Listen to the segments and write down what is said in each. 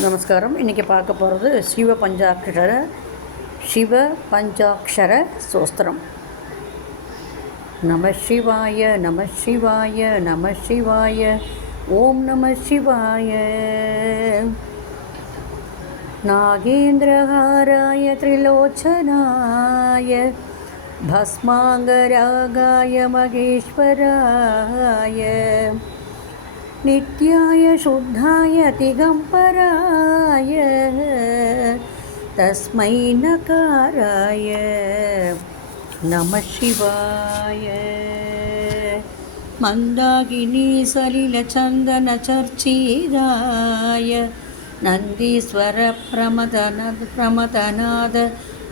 நமஸ்காரம். இன்றைக்கி பார்க்க போகிறது சிவ பஞ்சாட்சர சோஸ்திரம். நம சிவாய நம சிவாய நம சிவாய ஓம் நம சிவாய. நாகேந்திரஹாராய திரிலோச்சனாய பஸ்மாங்கராகாய மகேஸ்வராய நித்யாய சுத்தாய திகம்பராய தஸ்மை நகாராய நம சிவாய. மந்தாகினி சலில சந்தன சர்ச்சிதாய நந்தீஸ்வர பிரமதநாத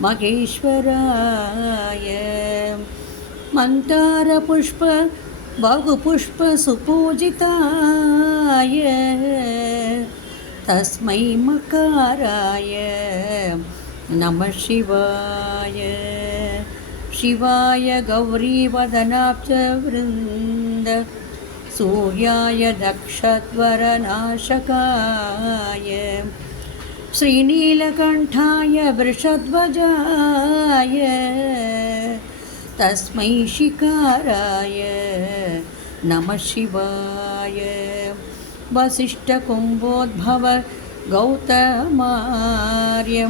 மகேஸ்வராய மந்தார புஷ்ப बहुपुष्प सुपूजिताय तस्मै मकाराय नमः शिवाय. शिवाय गौरीवदनाब्जवृन्द सूर्याय दक्षध्वरनाशकाय श्रीनीलकण्ठाय वृषध्वजाय तस्मै शिकाराय नमः शिवाय. वसिष्ठकुम्भोद्भव गौतमार्य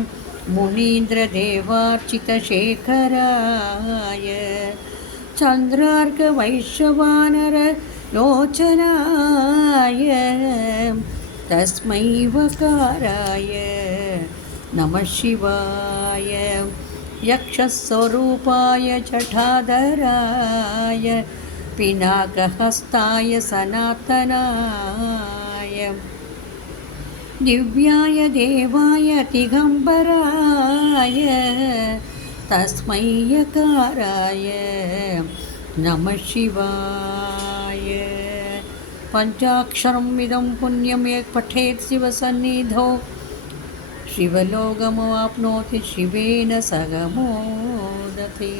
मुनीन्द्रदेवार्चितशेखराय चन्द्रार्कवैश्यवानर लोचनाय तस्मै वकाराय नमः शिवाय. यक्षस्वरूपाय जटाधराय पिनाकहस्ताय सनातनाय दिव्याय देवाय दिगम्बराय तस्मै यकाराय नमः शिवाय. पञ्चाक्षरम् इदं पुण्यं यः पठेत् शिवसन्निधौ शिवलोकमवाप्नोति शिवेन सह मोदते.